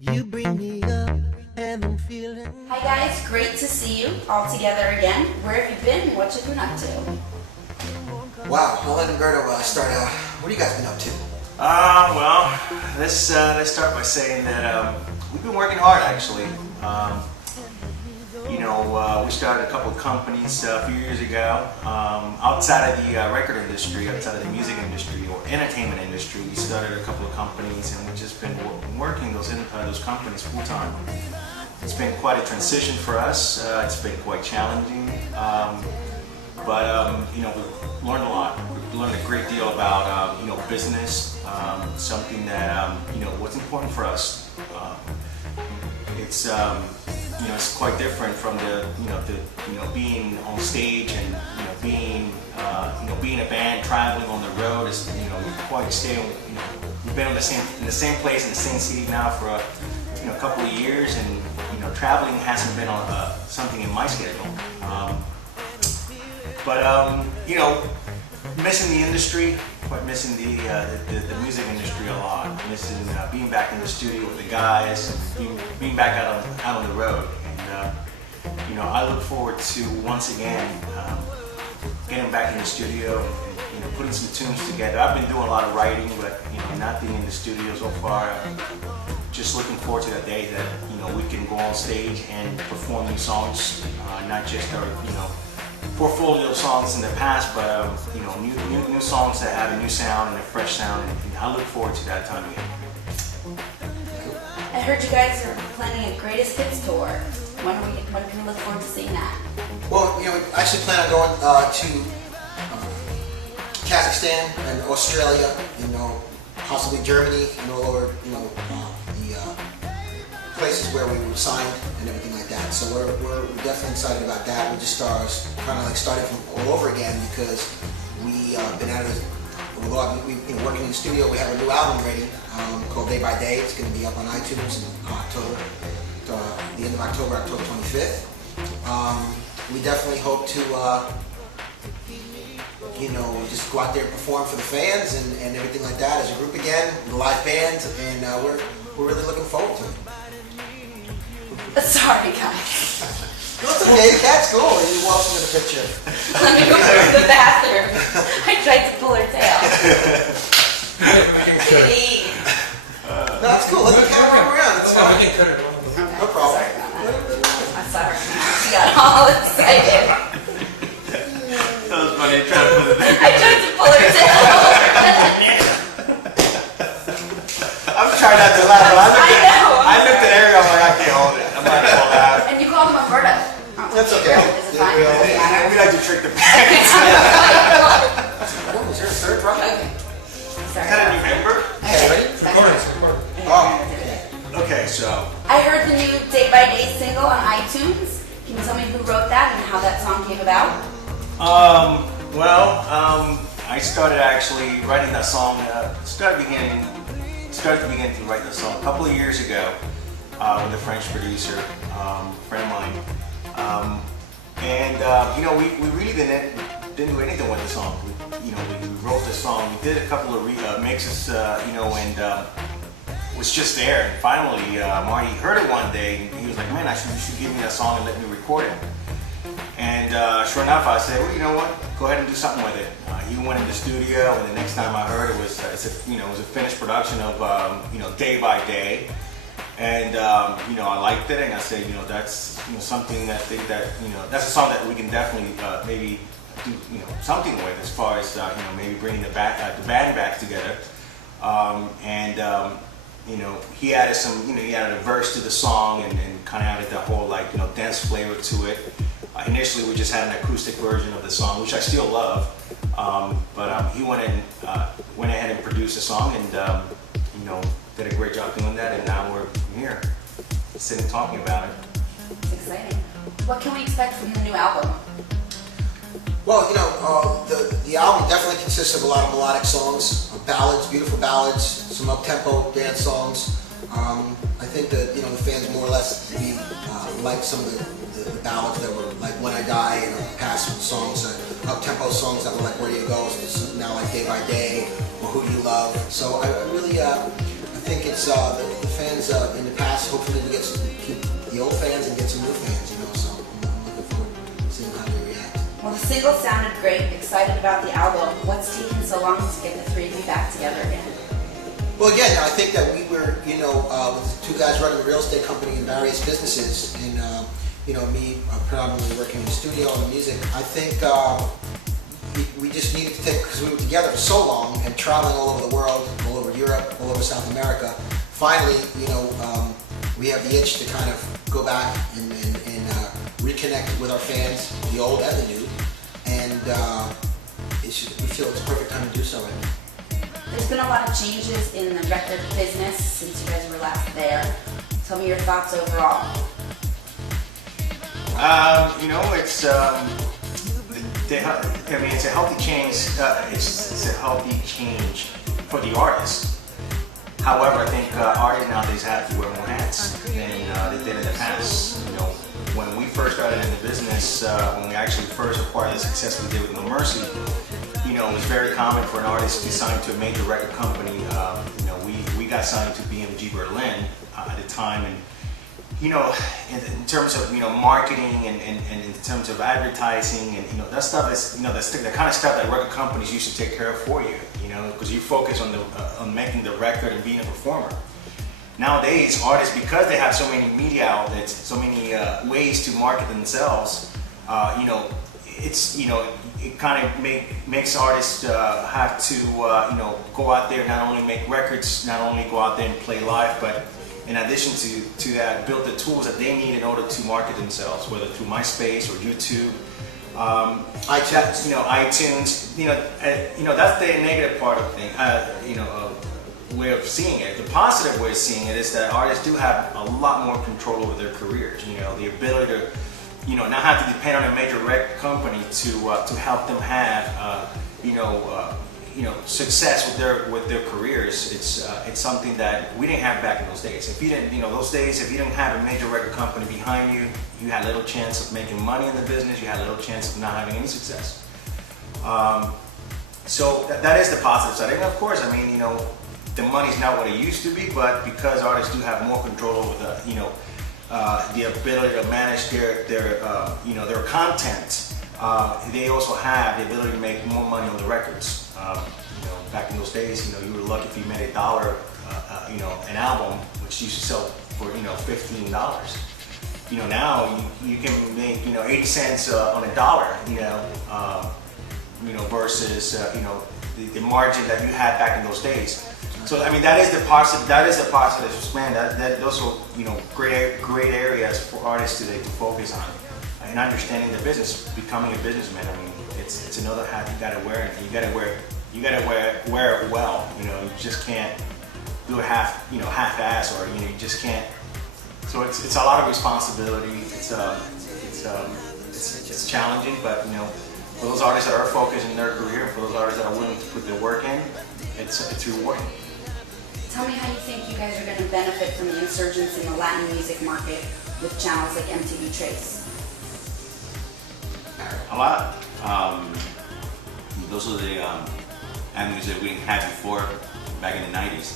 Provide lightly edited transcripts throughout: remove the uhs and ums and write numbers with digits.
You bring me up and I'm feeling. Hi guys, great to see you all together again. Where have you been? What you been up to? Wow, I'll let Umberto start out. What have you guys been up to? Well, let's start by saying that we've been working hard actually. We started a couple of companies a few years ago outside of the record industry, outside of the music industry or entertainment industry. We started a couple of companies and we've just been working those companies full time. It's been quite a transition for us. It's been quite challenging, but we've learned a lot. We've learned a great deal about business, something that what's important for us. It's quite different from the being on stage and being a band traveling on the road. Is quite staying. We've been in the same place in the same city now for a couple of years, and traveling hasn't been on something in my schedule. Missing the industry, quite missing the music industry a lot. Missing being back in the studio with the guys, being back out on the road. And I look forward to once again getting back in the studio and putting some tunes together. I've been doing a lot of writing, but not being in the studio so far. Just looking forward to that day that we can go on stage and perform new songs, not just our portfolio of songs in the past, but new songs that have a new sound and a fresh sound, and I look forward to that time again. I heard you guys are planning a greatest hits tour. When can we look forward to seeing that? Well, we actually plan on going to Kazakhstan and Australia, possibly Germany, or the places where we were signed and everything like that. So we're definitely excited about that. We just kind of started from all over again because we've been at it. We've been working in the studio. We have a new album ready called Day by Day. It's going to be up on iTunes in October, the end of October 25th. We definitely hope to, just go out there and perform for the fans and everything like that as a group again, the live band, and we're really looking forward to it. Sorry guys. It's okay, the cat's cool. He walks into the picture. Let me go to the bathroom. I tried to pull her tail. No, it's cool. Let the cat run around. It's fine. No problem. Sorry about that. I'm sorry. She got all excited. That was funny. I tried to pull her tail. I'm trying not to laugh, but I know. looked at Ariel, I'm like, I can't hold it. I'm not going to laugh. And you called him Alberto. That's okay. Is it fine? Does it matter? We like to trick the parents. Oh, is there a third drop? Okay. Sorry. Is that a new member? Oh. Okay, so. I heard the new Day by Day single on iTunes. Can you tell me who wrote that and how that song came about? I started actually writing that song. Started to begin to write the song a couple of years ago with a French producer, friend of mine. We really didn't do anything with the song. We wrote the song. We did a couple of mixes, and was just there. And finally, Marty heard it one day, and he was like, "Man, you should give me that song and let me record it." And sure enough, I said, "Well, you know what? Go ahead and do something with it." He went in the studio, and the next time I heard it was it was a finished production of Day by Day, and I liked it, and I said, that's something that that's a song that we can definitely maybe do something with as far as maybe bringing the band back together, he added he added a verse to the song and kind of added that whole dance flavor to it. Initially, we just had an acoustic version of the song, which I still love, but he went ahead and produced the song, and did a great job doing that. And now we're here, sitting talking about it. It's exciting. What can we expect from the new album? Well, the album definitely consists of a lot of melodic songs, ballads, beautiful ballads, some up-tempo dance songs. I think that the fans more or less like some of the ballads that were like When I Die and past songs, up-tempo songs that were like Where Do You Go, now like Day by Day or Who Do You Love. So I think it's the fans in the past. Hopefully, we get keep the old fans and get some new fans. So I'm looking forward to seeing how they react. Well, the single sounded great. Excited about the album. What's taking so long to get the three of you back together again? Well, again, I think that we were, with two guys running a real estate company in various businesses, and me predominantly working in the studio and music. I think we just needed to take, because we were together for so long and traveling all over the world, all over Europe, all over South America. Finally, we have the itch to kind of go back and reconnect with our fans, the old and the new, and we feel it's a perfect time to do so right now. There's been a lot of changes in the record business since you guys were last there. Tell me your thoughts overall. It's it's a healthy change. It's a healthy change for the artist. However, I think artists nowadays have to wear more hats than they did in the past. When we first started in the business, when we actually first acquired the success we did with No Mercy, it was very common for an artist to sign to a major record company. We got signed to BMG Berlin at the time, and in terms of marketing and in terms of advertising and that stuff is the kind of stuff that record companies used to take care of for you. Because you focus on making the record and being a performer. Nowadays, artists, because they have so many media outlets, so many ways to market themselves, it kind of makes artists have to go out there, not only make records, not only go out there and play live, but in addition to that, build the tools that they need in order to market themselves, whether through MySpace or YouTube, iTunes. That's the negative part of the thing. Way of seeing it. The positive way of seeing it is that artists do have a lot more control over their careers. The ability to not have to depend on a major record company to help them have success with their careers. It's something that we didn't have back in those days. If you didn't if you didn't have a major record company behind you, you had little chance of making money in the business. You had little chance of not having any success. So that is the positive side. And of course, the money's not what it used to be, but because artists do have more control over the ability to manage their content, they also have the ability to make more money on the records. Back in those days, you were lucky if you made $1, an album, which used to sell for $15. Now you can make 80 cents on $1. Versus the margin that you had back in those days. So that is the positive. That is the positive, man. Those are great areas for artists today to focus on, and understanding the business, becoming a businessman. It's another hat you gotta wear, and you gotta wear it well. You just can't do it half-ass, or you just can't. So it's a lot of responsibility. It's challenging, but for those artists that are focused in their career, for those artists that are willing to put their work in, it's rewarding. Tell me how you think you guys are going to benefit from the insurgence in the Latin music market with channels like MTV Trace. A lot. Those are the avenues that we didn't have before, back in the 90s.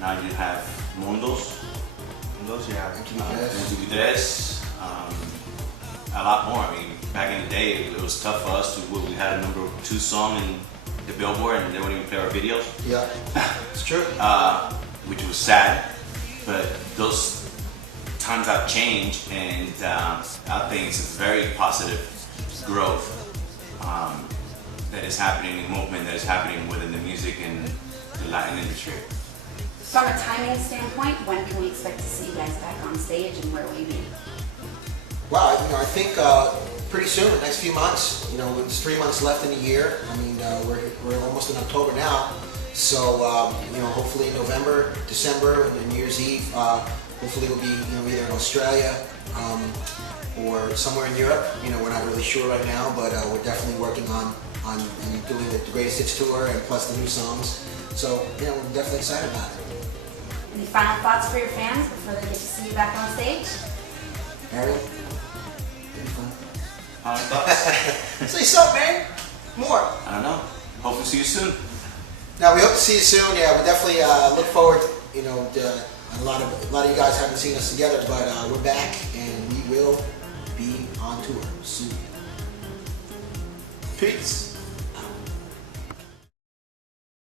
Now you have Mundos, MTV Tres, a lot more. Back in the day, it was tough for us we had a number 2 song in the Billboard, and they wouldn't even play our videos. Yeah, it's true. Which was sad, but those times have changed, and I think it's a very positive growth that is happening, a movement that is happening within the music and the Latin industry. From a timing standpoint, when can we expect to see you guys back on stage, and where will you be? Well, I think pretty soon, the next few months. It's 3 months left in the year. We're almost in October now, so hopefully in November, December, and New Year's Eve, hopefully we'll be either in Australia or somewhere in Europe. We're not really sure right now, but we're definitely working on doing the Greatest Hits tour and plus the new songs. So we're definitely excited about it. Any final thoughts for your fans before they get to see you back on stage? Ariel? Fun. Thoughts? Say something, man. More. I don't know. Hope to see you soon. Now we hope to see you soon. Yeah, we definitely look forward. You know, a lot of you guys haven't seen us together, but we're back and we will be on tour soon. Peace.